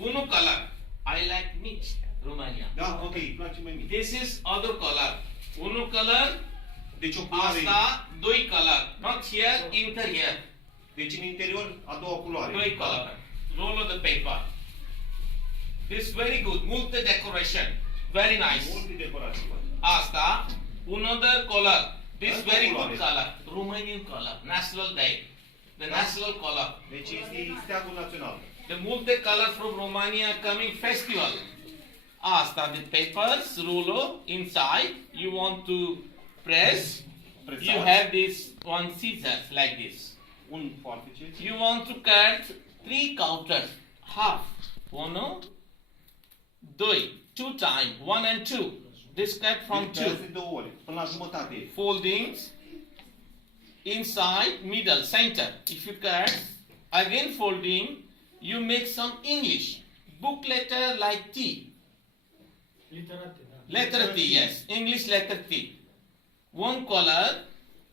Unu color. I like mix, Romania. Da, ok, îi place mai mult. This is other color. Unu color. Deci o culoare. Asta, doi color. Not here, interior. Deci în interior a doua culoare. Doi color. Roll of the paper. This very good. Multe decoration. Very nice. Multe decorații. Asta, another color. This Asta very culoare. good color. Romanian color. National day. The national color. Deci este steagul național. The multe color from Romania coming festival. Asta, the papers, ruler, inside. You want to press. You have this one scissors like this. Un farfece. You want to cut 3 counters. Half. 1, 2. 2 times. 1 and 2. This cut from 2. De două ori, până la jumătate. Foldings. Inside, middle, center. If you cut, again folding, you make some English. Book letter like T. Letter T, yes. English letter T. One color.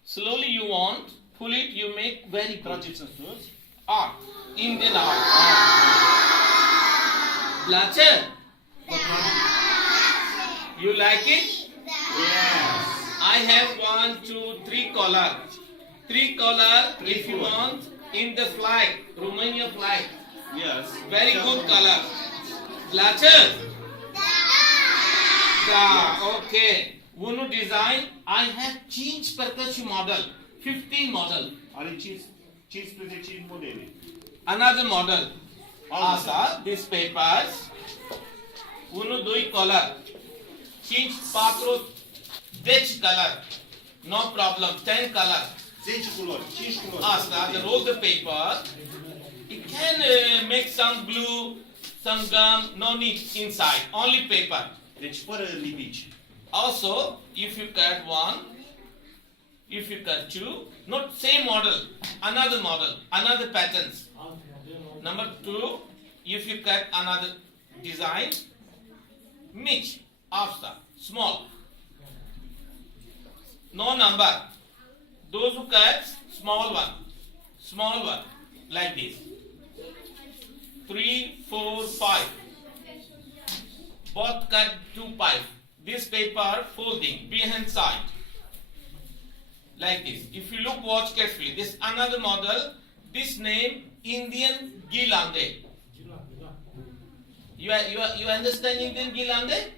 Slowly you want. Pull it, you make very good. Trageți în sus. Art. Indian art. Place? You like it? Yes. I have 1, 2, 3 color. 3 color if you want in the flag, Romania flag. Yes. Very good color. Place? Da, okay. Unu design, I have changed percussion model. 15 model. Are 15 modele. Another model. Asta, these papers. 1, 2 color. 5, 4, 10 color. No problem. 10 color. 10 culori, 5 culori. Asta, the roll the paper. You can make some glue, some gum. No need inside. Only paper. Deci fără lipici. Also, if you cut 1, if you cut 2, not same model, another patterns. Number 2, if you cut another design, mix, after, small. No number. Those who cut, small one, like this. 3, 4, 5. Both cut 2 pipe. This paper folding behind side. Like this. If you look, watch carefully. This another model. This name Indian Guirlande. You understand Indian Guirlande?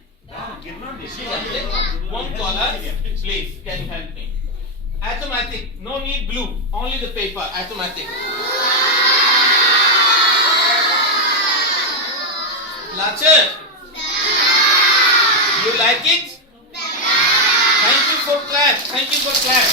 Ghirlande. Guirlande. One color. Please, can you help me? Automatic. No need glue. Only the paper. Automatic. Lacher. You like it? Thank you for clap. Thank you for clap.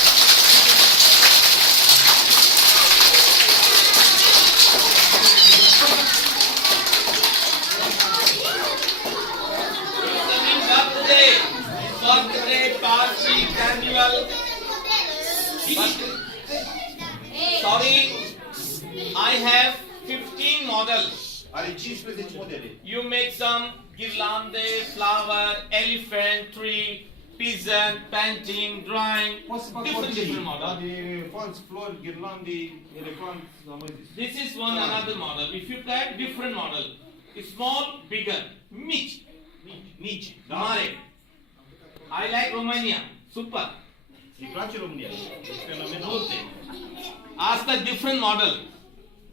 Birthday, party, annual. Sorry, I have 15 models. Are 15 modele. You make some guirlande, flower, elephant, tree, pigeon, painting, drawing, Poți să fac different da? models. De fanți, flori, ghirlande, elefant, am mai zis. This is one another model. If you cut different model, small, bigger, mici, Mici. Da? mare. I like Romania. Super. Îi place România. E fenomenal. Multe. Asta different model.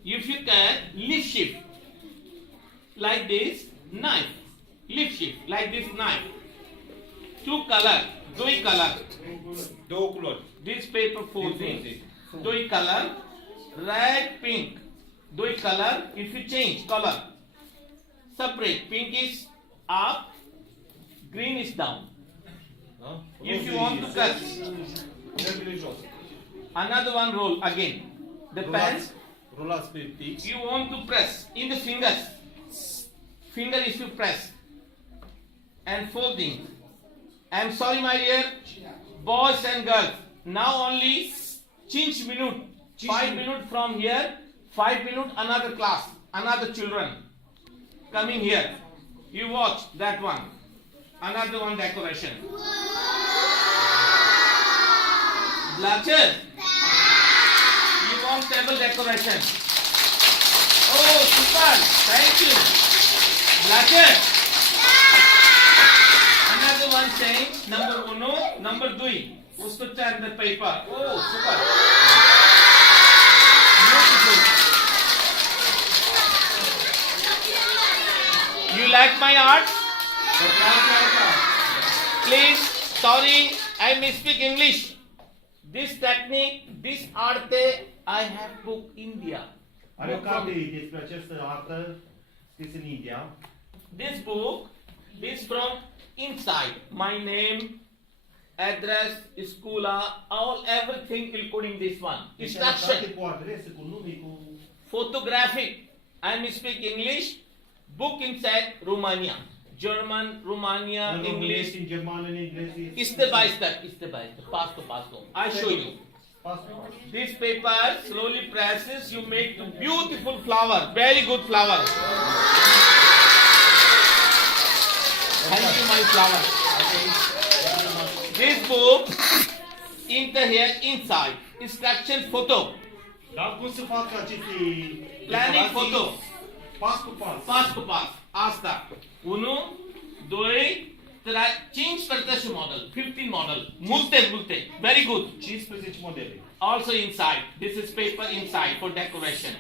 If you cut lift shift like this, knife. Lift shift like this knife. 2 color, 2 color. Două culori. This paper folding, 2 color, red, pink. 2 color. If you change color, separate. Pink is up, green is down. Da? If you want to cut, Verbile jos. another one roll again. The pen, Rulați pe pix. you want to press in the fingers. Finger if you press. And folding. I'm sorry my dear, boys and girls. Now only 5 minutes. 5 minutes from here, 5 minutes another class, another children coming here. You watch that one. Another one decoration. Blatcher, you want table decoration? Oh, super! Thank you. Blacker. Another one saying number uno, number dui. Ustucha and the paper. Oh, super. Beautiful. You like my art? Please, sorry, I misspeak English. This technique, this arte, I have book India. Are o carte despre această artă scrisă în India. This book is from inside. My name, address, schoola, all everything including this one. Deci are o carte Instruction. cu adrese, cu nume, cu... Photographic. I speak English. Book inside Romania. German, Romania, În English. românești, în germană, în engleză. Step by step, pass to pass. I show you. Pas cu pas. This paper slowly presses, you make the beautiful flower, very good flower. Thank you, my flower. This book, enter here inside, instruction photo, Dar cum să fac aceste planning decorații? photo, Pas cu pas. pass to pass. Asta. 1, 2, 3, 15 model, 15 model, multe, very good. 15 modele. Also inside, this is paper inside for decoration.